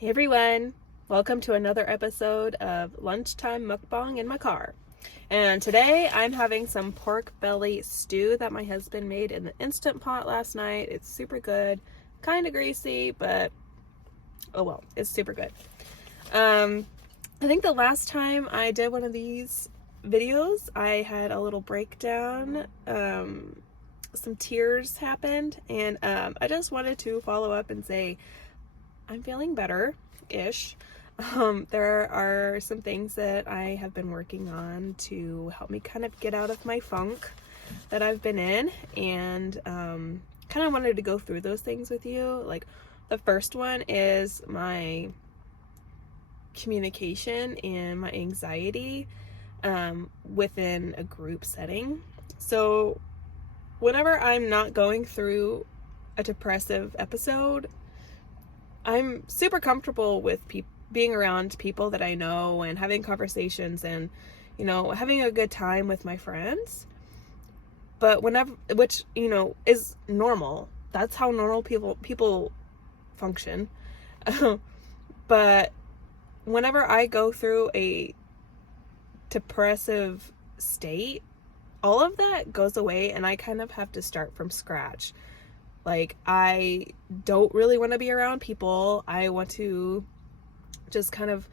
Hey everyone, welcome to another episode of Lunchtime Mukbang in my car. And today I'm having some pork belly stew that my husband made in the Instant Pot last night. It's super good, kind of greasy, but oh well, it's super good. I think the last time I did one of these videos, I had a little breakdown. Some tears happened, and I just wanted to follow up and say I'm feeling better-ish. There are some things that I have been working on to help me kind of get out of my funk that I've been in, and kind of wanted to go through those things with you. Like, the first one is my communication and my anxiety within a group setting. So whenever I'm not going through a depressive episode, I'm super comfortable with being around people that I know and having conversations and, having a good time with my friends. But which, is normal. That's how normal people function. But whenever I go through a depressive state, all of that goes away and I kind of have to start from scratch. Like, I don't really want to be around people. I want to just kind of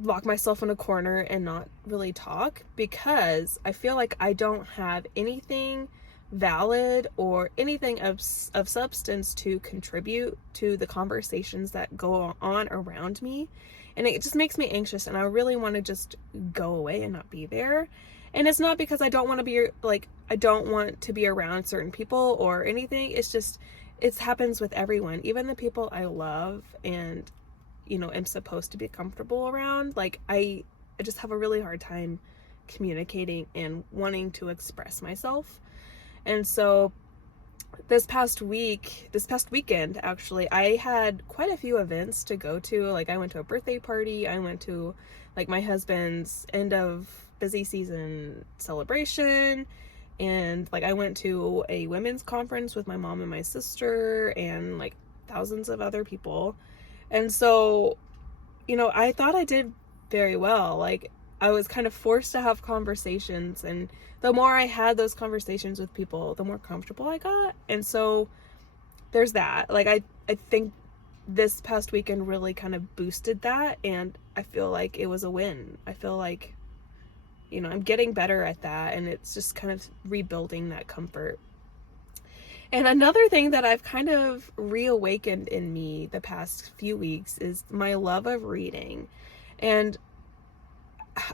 lock myself in a corner and not really talk, because I feel like I don't have anything valid or anything of substance to contribute to the conversations that go on around me. And it just makes me anxious, and I really want to just go away and not be there. And it's not because I don't want to be, like, I don't want to be around certain people or anything. It's just, it happens with everyone. Even the people I love and, am supposed to be comfortable around. Like, I just have a really hard time communicating and wanting to express myself. And so this past weekend, actually, I had quite a few events to go to. Like, I went to a birthday party. I went to, like, my husband's end of busy season celebration, and like I went to a women's conference with my mom and my sister and like thousands of other people. And so, I thought I did very well. Like, I was kind of forced to have conversations, and the more I had those conversations with people, the more comfortable I got. And so there's that. Like, I think this past weekend really kind of boosted that, and I feel like it was a win. I feel like, I'm getting better at that, and it's just kind of rebuilding that comfort. And another thing that I've kind of reawakened in me the past few weeks is my love of reading. And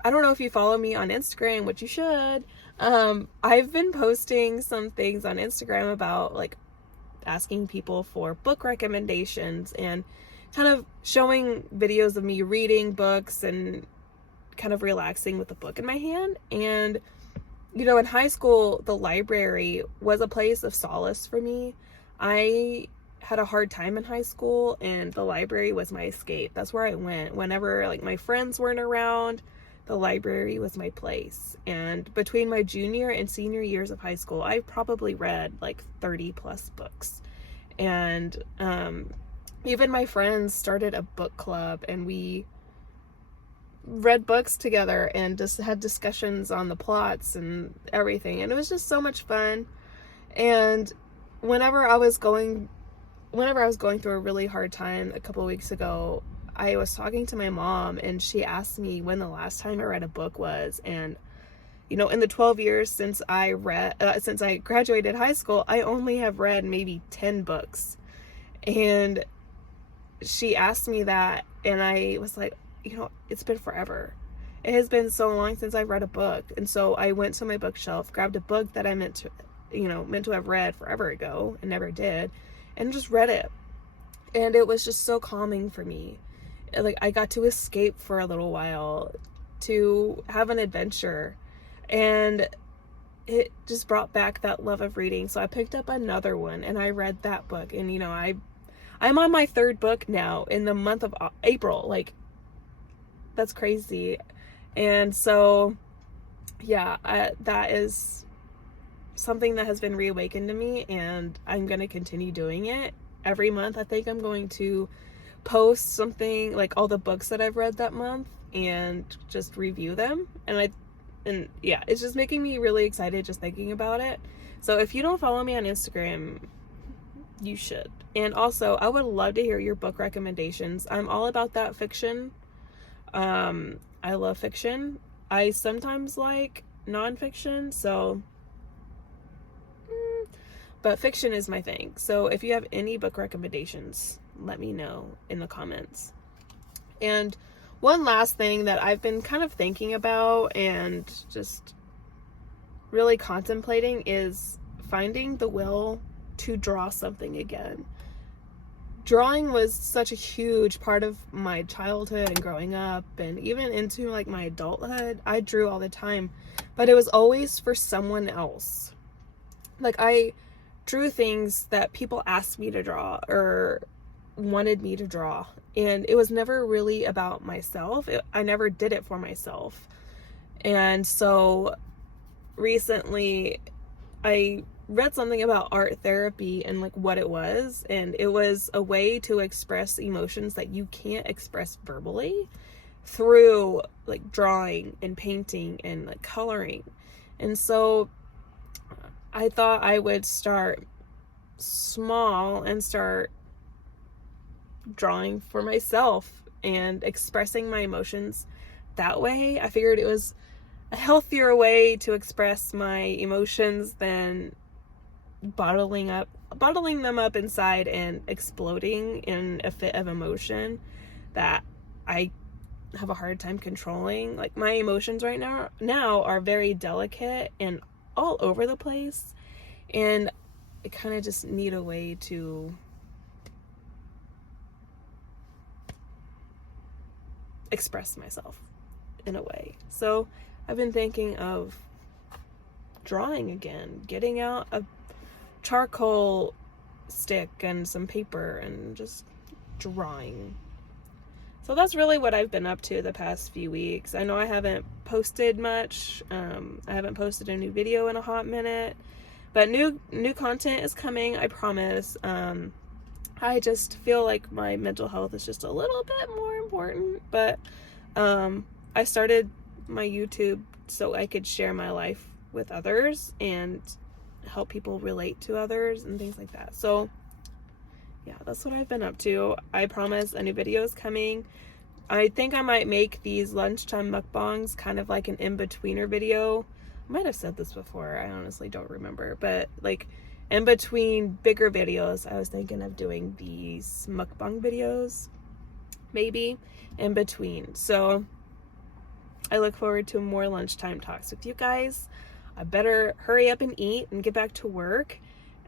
I don't know if you follow me on Instagram, which you should. I've been posting some things on Instagram about, like, asking people for book recommendations and kind of showing videos of me reading books and kind of relaxing with a book in my hand. And in high school, the library was a place of solace for me. I had a hard time in high school, and the library was my escape. That's where I went whenever, like, my friends weren't around. The library was my place. And between my junior and senior years of high school, I probably read like 30 plus books. And even my friends started a book club, and we read books together and just had discussions on the plots and everything, and it was just so much fun. And whenever I was going through a really hard time a couple of weeks ago, I was talking to my mom, and she asked me when the last time I read a book was. And in the 12 years since I graduated high school, I only have read maybe 10 books. And she asked me that, and I was like, it's been forever. It has been so long since I've read a book. And so I went to my bookshelf, grabbed a book that I meant to have read forever ago and never did, and just read it. And it was just so calming for me. Like, I got to escape for a little while, to have an adventure, and it just brought back that love of reading. So I picked up another one, and I read that book. And I'm on my third book now in the month of April. Like, that's crazy. And so, yeah, that is something that has been reawakened to me, and I'm going to continue doing it every month. I think I'm going to post something like all the books that I've read that month and just review them. And yeah, it's just making me really excited just thinking about it. So if you don't follow me on Instagram, you should. And also, I would love to hear your book recommendations. I'm all about that fiction. I love fiction. I sometimes like nonfiction, but fiction is my thing. So if you have any book recommendations, let me know in the comments. And one last thing that I've been kind of thinking about and just really contemplating is finding the will to draw something again. Drawing was such a huge part of my childhood and growing up, and even into like my adulthood. I drew all the time, but it was always for someone else. Like, I drew things that people asked me to draw or wanted me to draw, and it was never really about myself. I never did it for myself. And so recently I read something about art therapy and like what it was, and it was a way to express emotions that you can't express verbally through like drawing and painting and like coloring. And so I thought I would start small and start drawing for myself and expressing my emotions that way. I figured it was a healthier way to express my emotions than bottling them up inside and exploding in a fit of emotion that I have a hard time controlling. Like, my emotions right now are very delicate and all over the place, and I kind of just need a way to express myself in a way. So I've been thinking of drawing again, getting out a charcoal stick and some paper and just drawing. So that's really what I've been up to the past few weeks. I know I haven't posted much. I haven't posted a new video in a hot minute, but new content is coming, I promise. I just feel like my mental health is just a little bit more important, but I started my YouTube so I could share my life with others and help people relate to others and things like that. So yeah, that's what I've been up to. I promise a new video is coming. I think I might make these lunchtime mukbangs kind of like an in-betweener video. I might have said this before, I honestly don't remember, but like in between bigger videos, I was thinking of doing these mukbang videos, maybe in between. So I look forward to more lunchtime talks with you guys. I better hurry up and eat and get back to work,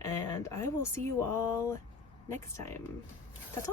and I will see you all next time. Ta-ta!